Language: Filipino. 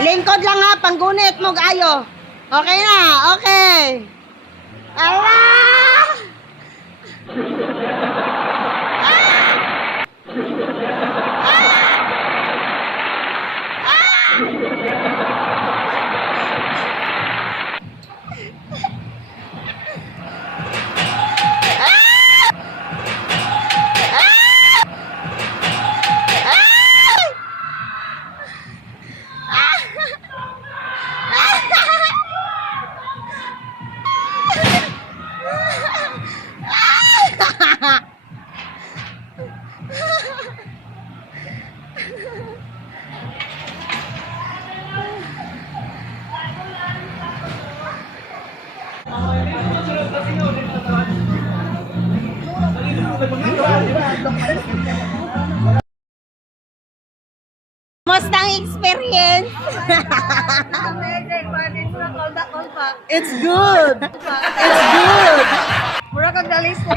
Lingkod lang ha, panggunit mo ayo. Okay na, okay. Allah! Kumusta ang experience? It's good. It's good. Mura kang dalis ko.